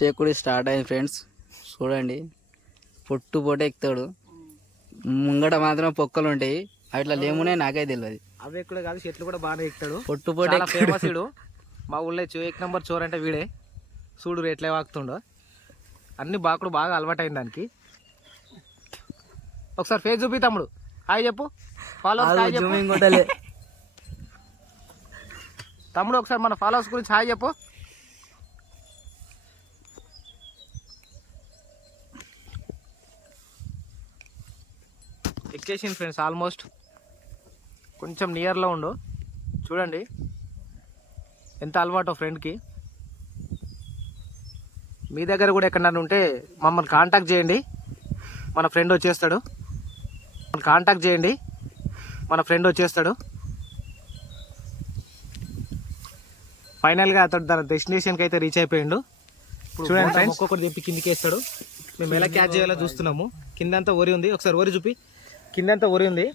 టేకుడి start అయింది friends. చూడండి, పొట్టు పొట్టు ఎక్కుతాడు. ముంగట మాత్రం పొక్కలు ఉంటాయి, అట్లా లేమునే నాకే తెలియదు. అవి ఎక్కువ కాదు, చెట్లు కూడా బాగానే ఎక్కుతాడు. పొట్టు పొట్టు ఫేమస్ వీడు. మా ఊళ్ళో ఏక్ నెంబర్ చోర్ అంటే వీడే. చూడు ఎట్లా వాకుతుండో. అన్ని బాకుడు బాగా అలవాటైంది దానికి. ఒకసారి ఫేస్ చూపి తమ్ముడు, హాయ్ చెప్పు. ఫాలోవర్స్ తమ్ముడు ఒకసారి మన ఫాలోవర్స్ గురించి హాయ్ చెప్పు. ఎక్కేసింది ఫ్రెండ్స్, ఆల్మోస్ట్ కొంచెం నియర్లో ఉండు. చూడండి ఎంత అలవాటు ఫ్రెండ్కి. మీ దగ్గర కూడా ఎక్కడన్నా ఉంటే మమ్మల్ని కాంటాక్ట్ చేయండి, మన ఫ్రెండ్ వచ్చేస్తాడు. ఫైనల్గా అతడు తన డెస్టినేషన్కి అయితే రీచ్ అయిపోయిండు. చూడండి ఫ్రెండ్స్, ఒక్కొక్కటి దింపి కిందికి వేస్తాడు. మేము ఎలా క్యాచ్ చేయాలో చూస్తున్నాము. కిందంతా ఒరి ఉంది, ఒకసారి ఒరి చూపి. కిందంతా ఒరి ఉంది,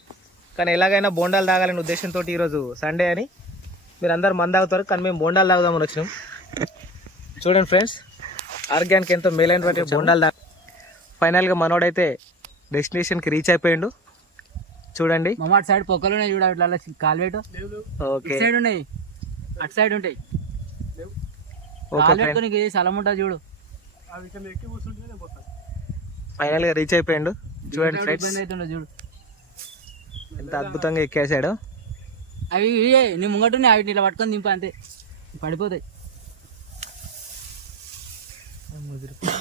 కానీ ఎలాగైనా బోండాలు తాగాలనే ఉద్దేశంతో ఈరోజు సండే అని మీరు అందరు మంది తాగుతారు, కానీ మేము బోండాలు తాగుదామని వచ్చినాం. చూడండి ఫ్రెండ్స్, ఆర్గానిక్ ఎంతో మేలైనటువంటి బోండాలు తాగు. ఫైనల్గా మనోడైతే డెస్టినేషన్కి రీచ్ అయిపోయిండు. చూడండి అటు సైడ్ పొక్కలు ఉన్నాయి, చూడ అట్లా కాలువేటు. ఓకే, సైడ్ ఉన్నాయి, అటు సైడ్ ఉంటాయి. స్థలం ఉంటుంది చూడు. ఫైనల్గా రీచ్ అయిపోయిండు. చూడండి ఫ్రెండ్స్, చూడు ఎంత అద్భుతంగా ఎక్కేసాడు. అవి నీ ముంగట అవి ఇలా పట్టుకొని దింప, అంతే పడిపోతాయి.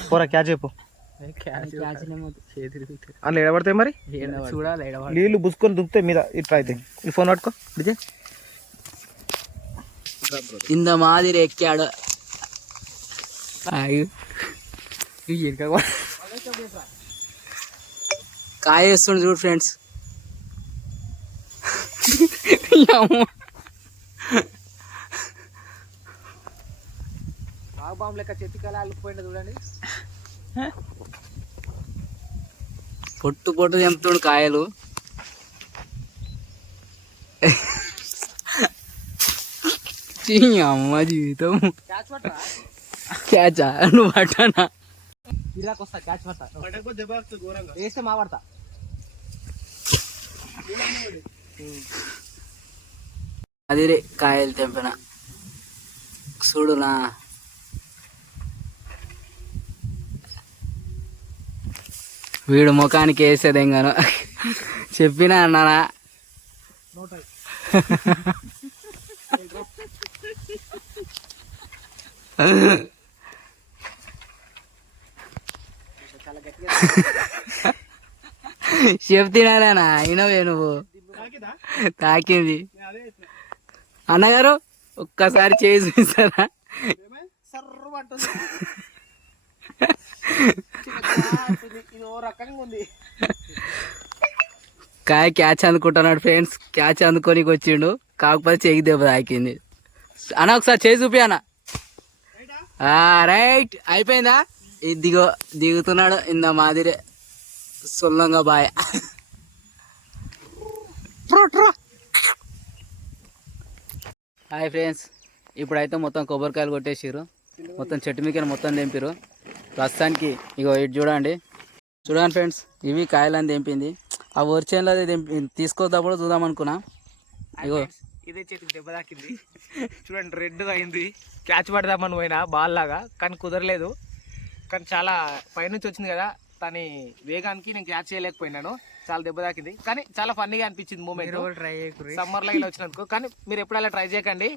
పోరా క్యాచ్ చెప్పు. అందులో ఎడబడతాయి మరి, చూడాలి. నీళ్ళు బుసుకొని దుక్కుతాయి మీద. ఇట్లా అయితే ఈ ఫోన్ పట్టుకో విజయ్. ఇంత మాదిరి ఎక్కాడు. కాయ వేస్తుండు చూడు ఫ్రెండ్స్. బాంబు లెక్క చెట్టుకాల అల్లుకుపోయింది చూడండి. పొట్టు పొట్టు తెంపుతుండు కాయలు. అమ్మ జీవితం. క్యాచా నువ్వు పట్టానా? ఇలాకొస్తా క్యాచ్ పడతా, వేస్తే మా పడతా. అది కాయలు తెంపిన చూడునా. వీడు ముఖానికి వేసేదేంగాను చెప్పినా అన్నానా. చెప్తున్నానా ఇనవే నువ్వు. తాకింది అన్నగారు, ఒక్కసారి చేసి చూస్తారా? కాయ క్యాచ్ అందుకుంటున్నాడు ఫ్రెండ్స్. క్యాచ్ అందుకోనికి వచ్చిండు, కాకపోతే చెయ్యి దెబ్బ తాకింది. అన్న ఒకసారి చేసి చూపి అన్న. రైట్ అయిపోయిందా? ఇదిగో దిగుతున్నాడు ఇంత మాదిరే సొల్లంగా బాయ్. హాయ్ ఫ్రెండ్స్, ఇప్పుడైతే మొత్తం కొబ్బరికాయలు కొట్టేసారు, మొత్తం చెట్టు మీకని మొత్తం తెంపారు. ప్రస్తుతానికి ఇగో ఇటు చూడండి ఫ్రెండ్స్, ఇవి కాయలని తెంపింది. ఆ ఒరిచేన్లో తీసుకోదప్పుడు చూద్దాం అనుకున్నా. ఇగో ఇదే చేతికి దెబ్బ తాకింది. చూడండి రెడ్గా అయింది. క్యాచ్ పడదామని పోయినా బాల్ లాగా, కానీ కుదరలేదు. కానీ చాలా పైనుంచి వచ్చింది కదా, దాని వేగానికి నేను క్యాచ్ చేయలేకపోయినాను. చాలా దెబ్బ తాకింది, కానీ చాలా ఫన్నీగా అనిపించింది మూమెంట్. సమ్మర్లో ఇలా వచ్చినందుకు. కానీ మీరు ఎప్పుడు అలా ట్రై చేయకండి,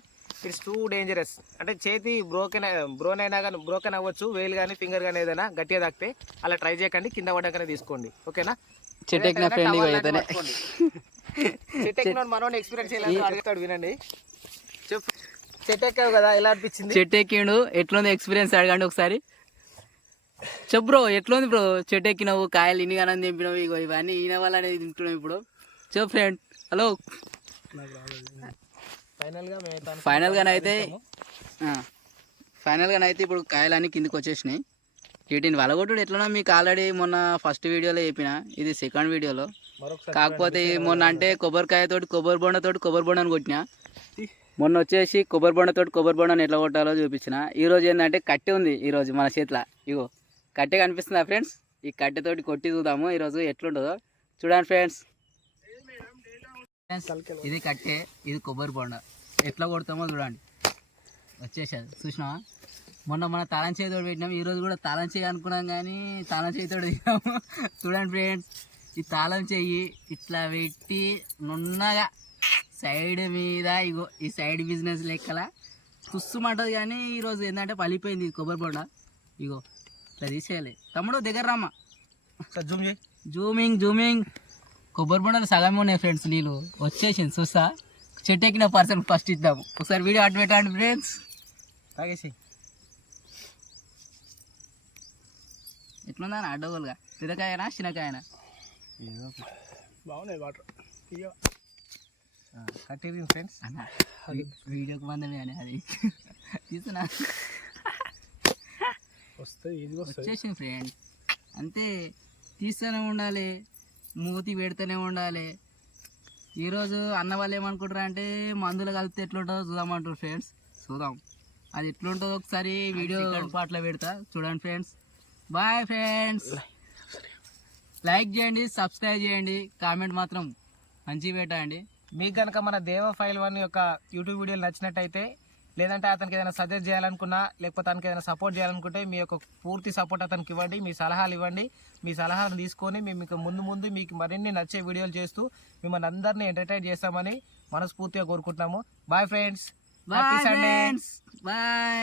ఇట్స్ టూ డేంజరస్. అంటే చేతి బ్రోన్ అయినా కానీ బ్రోకెన్ అవ్వచ్చు, వేలు కానీ ఫింగర్ కానీ ఏదైనా గట్టిగా తాకితే అలా ట్రై చేయకండి. కింద పడ్డాకనే తీసుకోండి, ఓకేనా? చెట్టెక్కిన ఫ్రెండ్ మనోని ఎక్స్పీరియన్స్ అడుగుతాడు, వినండి. చెప్పు, చెట్టెక్కావు కదా, ఎలా అనిపించింది? చెట్టెక్కిండు, ఎట్లుంది ఎక్స్పీరియన్స్ అడగండి ఒకసారి. చెప్పు బ్రో, ఎట్లుంది బ్రో? చెట్టు ఎక్కినావు, కాయలు ఇన్ని గానం తెంపినావు, ఇగో ఇవన్నీ ఈయన వల్ల అనేది తింటున్నావు ఇప్పుడు. చెప్పు ఫ్రెండ్. హలో, ఫైనల్గానైతే ఇప్పుడు కాయలన్నీ కిందికి వచ్చేసినాయి. వీటిని వలగొట్టుడు ఎట్లనో మీకు ఆల్రెడీ మొన్న ఫస్ట్ వీడియోలో చెప్పిన, ఇది సెకండ్ వీడియోలో. కాకపోతే మొన్న అంటే కొబ్బరి బొండతోటి కొబ్బరి బొండని కొట్టినా, మొన్న వచ్చేసి కొబ్బరి బొండతోటి కొబ్బరి బొండని ఎట్లా కొట్టాలో చూపించిన. ఈరోజు ఏంటంటే కట్టె ఉంది ఈరోజు మన చేతిలో. ఇగో కట్టె కనిపిస్తుందా ఫ్రెండ్స్? ఈ కట్టెతోటి కొట్టి చూద్దాము ఈరోజు ఎట్లుంటుందో. చూడండి ఫ్రెండ్స్, ఇది కట్టె, ఇది కొబ్బరి బొండ. ఎట్లా కొడతామో చూడండి. వచ్చేసాది చూసినావా? మొన్న మన తాళం చేయి తోడు పెట్టినాం, ఈరోజు కూడా తాళం చేయి అనుకున్నాం కానీ తాళం చేయి తోడు దిగాము. చూడండి ఫ్రెండ్స్, ఈ తాళం చెయ్యి ఇట్లా పెట్టి నున్నగా సైడ్ మీద ఇగో ఈ సైడ్ బిజినెస్ లెక్కల తుస్సుమంటది. కానీ ఈరోజు ఏంటంటే పలిపోయింది కొబ్బరి బొండ. ఇగో ఇట్లా తీసేయాలి. తమ్ముడు దగ్గర రామ్మా, జూమ్ చేయి. జూమింగ్. కొబ్బరి బొండలు సగమే ఉన్నాయి ఫ్రెండ్స్, నీళ్ళు వచ్చేసింది. చూస్తా, చెట్టు ఎక్కిన పర్సన్ ఫస్ట్ ఇద్దాము. ఒకసారి వీడియో అటు పెట్టండి ఫ్రెండ్స్. తాగేసి ఎట్లుందా అడ్డగోలుగా? పెద్దకాయనా చిన్నకాయనా? బాగున్నాయి వాటర్. కట్టేది ఫ్రెండ్స్ అన్న వీడియోకి మందమే అని అది తీసుకున్నా వచ్చేసింది ఫ్రెండ్. అంతే, తీస్తూనే ఉండాలి, మూతి పెడుతూనే ఉండాలి. ఈరోజు అన్న వాళ్ళు ఏమనుకుంటారు అంటే మందులు కలిపితే ఎట్లుంటుందో చూద్దామంటారు ఫ్రెండ్స్. చూద్దాం అది ఎట్లుంటుందో ఒకసారి వీడియో పాటలో పెడతా. చూడండి ఫ్రెండ్స్. Bye friends. లైక్ చేయండి, సబ్స్క్రైబ్ చేయండి, కామెంట్ మాత్రం మంచిగా పెట్టండి. మీకు కనుక మన దేవ ఫైల్ 1 యొక్క యూట్యూబ్ వీడియోలు నచ్చినట్టయితే, లేదంటే అతనికి ఏదైనా సజెస్ట్ చేయాలనుకున్నా, లేకపోతే అతనికి ఏదైనా సపోర్ట్ చేయాలనుకుంటే మీ యొక్క పూర్తి సపోర్ట్ అతనికి ఇవ్వండి. మీ సలహాలు ఇవ్వండి. మీ సలహాలను తీసుకొని మేము మీకు ముందు మీకు మరిన్ని నచ్చే వీడియోలు చేస్తూ మిమ్మల్ని అందరినీ ఎంటర్టైన్ చేస్తామని మనస్ఫూర్తిగా కోరుకుంటున్నాము. Bye friends. బాయ్.